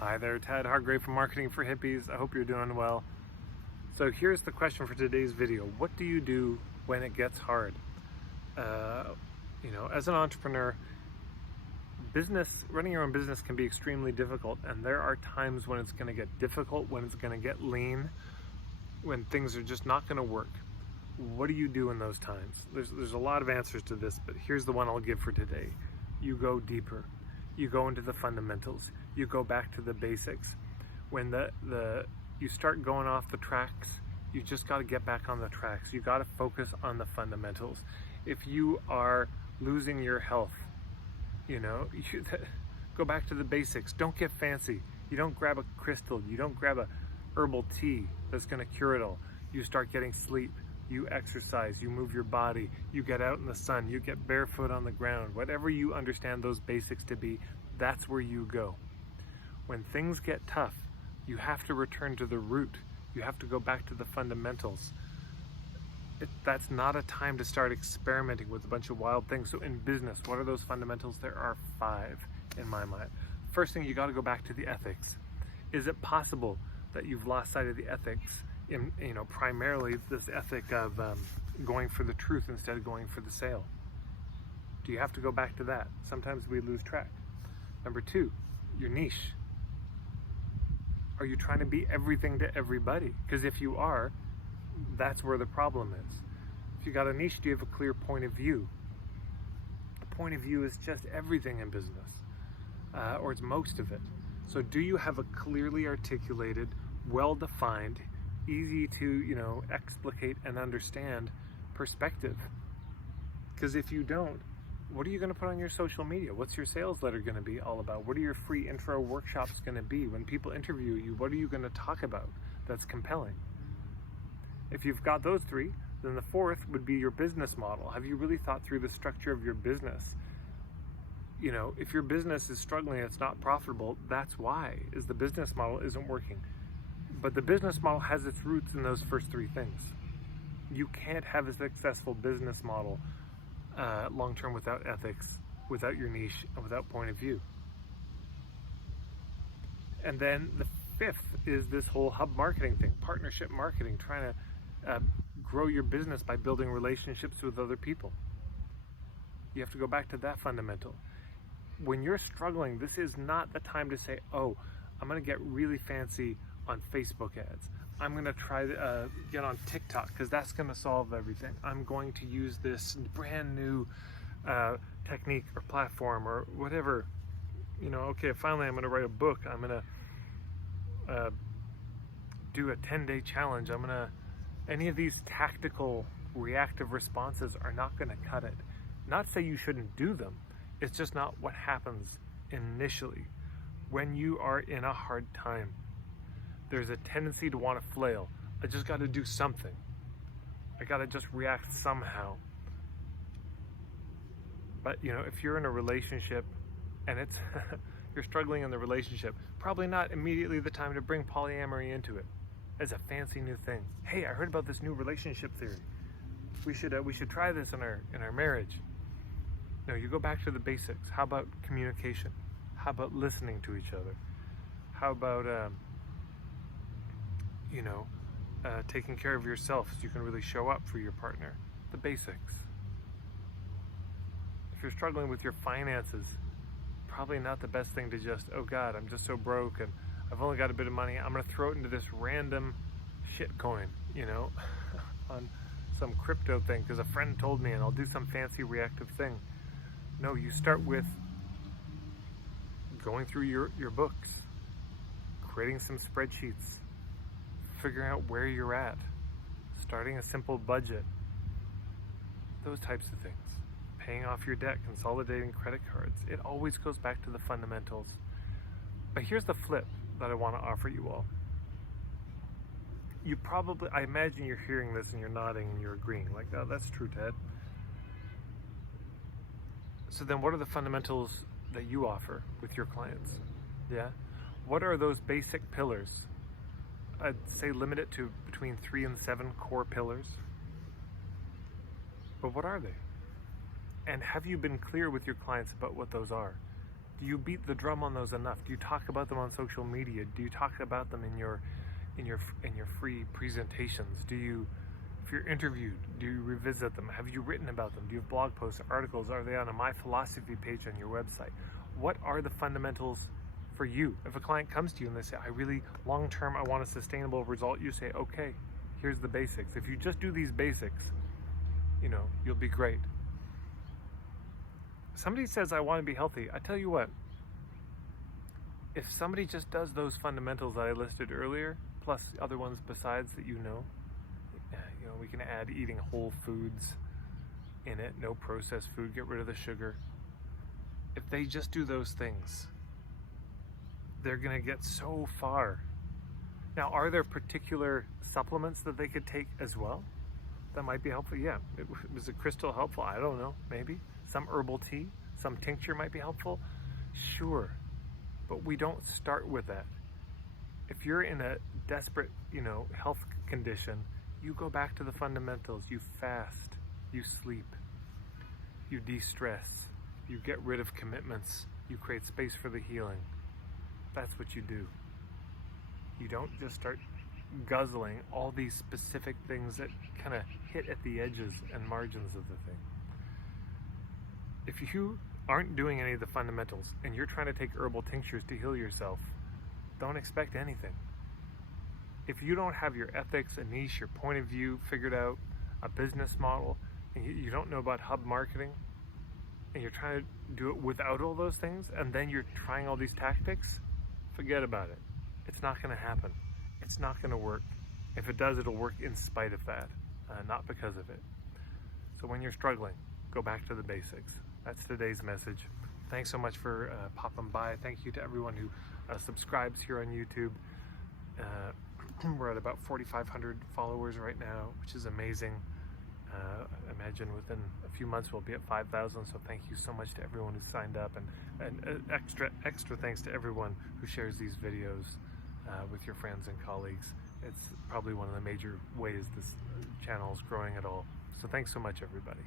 Hi there, Ted Hargrave from Marketing for Hippies. I hope you're doing well. So here's the question for today's video. What do you do when it gets hard? As an entrepreneur, running your own business can be extremely difficult, and there are times when it's going to get difficult, when it's going to get lean, when things are just not going to work. What do you do in those times? There's a lot of answers to this, but here's the one I'll give for today. You go deeper. You go into the fundamentals. You go back to the basics. When you start going off the tracks, you just got to get back on the tracks. You got to focus on the fundamentals. If you are losing your health, go back to the basics. Don't get fancy. You don't grab a crystal. You don't grab a herbal tea that's going to cure it all. You start getting sleep. You exercise, you move your body, you get out in the sun, you get barefoot on the ground. Whatever you understand those basics to be, that's where you go. When things get tough, you have to return to the root. You have to go back to the fundamentals. That's not a time to start experimenting with a bunch of wild things. So in business, what are those fundamentals? There are 5 in my mind. First thing, you got to go back to the ethics. Is it possible that you've lost sight of the ethics? Primarily this ethic of going for the truth instead of going for the sale. Do you have to go back to that? Sometimes we lose track. Number 2, your niche. Are you trying to be everything to everybody? Because if you are, that's where the problem is. If you got a niche, do you have a clear point of view? A point of view is just everything in business, or it's most of it. So do you have a clearly articulated, well-defined, easy to explicate and understand perspective? Because if you don't, what are you going to put on your social media? What's your sales letter going to be all about? What are your free intro workshops going to be? When people interview you, what are you going to talk about that's compelling? If you've got those 3, then the 4th would be your business model. Have you really thought through the structure of your business? If your business is struggling, it's not profitable, that's why, is the business model isn't working. But the business model has its roots in those first 3 things. You can't have a successful business model long-term without ethics, without your niche, and without point of view. And then the 5th is this whole hub marketing thing, partnership marketing, trying to grow your business by building relationships with other people. You have to go back to that fundamental. When you're struggling, this is not the time to say, oh, I'm going to get really fancy on Facebook ads. I'm going to try to get on TikTok because that's going to solve everything. I'm going to use this brand new technique or platform or whatever. Okay, finally I'm going to write a book. I'm going to do a 10-day challenge. Any of these tactical reactive responses are not going to cut it. Not to say you shouldn't do them. It's just not what happens initially. When you are in a hard time, there's a tendency to want to flail. I just got to do something. I got to just react somehow. But if you're in a relationship and it's you're struggling in the relationship, probably not immediately the time to bring polyamory into it as a fancy new thing. Hey, I heard about this new relationship theory. We should try this in our marriage. No, you go back to the basics. How about communication? How about listening to each other? How about taking care of yourself so you can really show up for your partner? The basics. If you're struggling with your finances, probably not the best thing to just, oh God, I'm just so broke and I've only got a bit of money. I'm going to throw it into this random shit coin, on some crypto thing because a friend told me and I'll do some fancy reactive thing. No, you start with going through your books, creating some spreadsheets, figuring out where you're at, starting a simple budget, those types of things. Paying off your debt, consolidating credit cards. It always goes back to the fundamentals. But here's the flip that I want to offer you all. I imagine you're hearing this and you're nodding and you're agreeing, like, oh, that's true, Ted. So then what are the fundamentals that you offer with your clients? Yeah? What are those basic pillars? I'd say limit it to between 3 and 7 core pillars. But what are they? And have you been clear with your clients about what those are? Do you beat the drum on those enough? Do you talk about them on social media? Do you talk about them in your free presentations? Do you, if you're interviewed, do you revisit them? Have you written about them? Do you have blog posts, articles? Are they on a My Philosophy page on your website? What are the fundamentals for you? If a client comes to you and they say, I really, long term, I want a sustainable result, you say, okay, here's the basics. If you just do these basics, you'll be great. Somebody says, I want to be healthy. I tell you what, if somebody just does those fundamentals that I listed earlier, plus other ones besides that we can add eating whole foods in it, no processed food, get rid of the sugar. If they just do those things, they're going to get so far. Now, are there particular supplements that they could take as well that might be helpful? Yeah. Was a crystal helpful? I don't know. Maybe. Some herbal tea, some tincture might be helpful. Sure. But we don't start with that. If you're in a desperate, health condition, you go back to the fundamentals. You fast, you sleep, you de-stress, you get rid of commitments, you create space for the healing. That's what you do. You don't just start guzzling all these specific things that kind of hit at the edges and margins of the thing. If you aren't doing any of the fundamentals and you're trying to take herbal tinctures to heal yourself, don't expect anything. If you don't have your ethics, a niche, your point of view figured out, a business model, and you don't know about hub marketing, and you're trying to do it without all those things, and then you're trying all these tactics, forget about it. It's not going to happen. It's not going to work. If it does, it'll work in spite of that, not because of it. So when you're struggling, go back to the basics. That's today's message. Thanks so much for popping by. Thank you to everyone who subscribes here on YouTube. We're at about 4,500 followers right now, which is amazing. Imagine within a few months we'll be at 5,000. So thank you so much to everyone who signed up, and extra thanks to everyone who shares these videos with your friends and colleagues. It's probably one of the major ways this channel is growing at all. So thanks so much, everybody.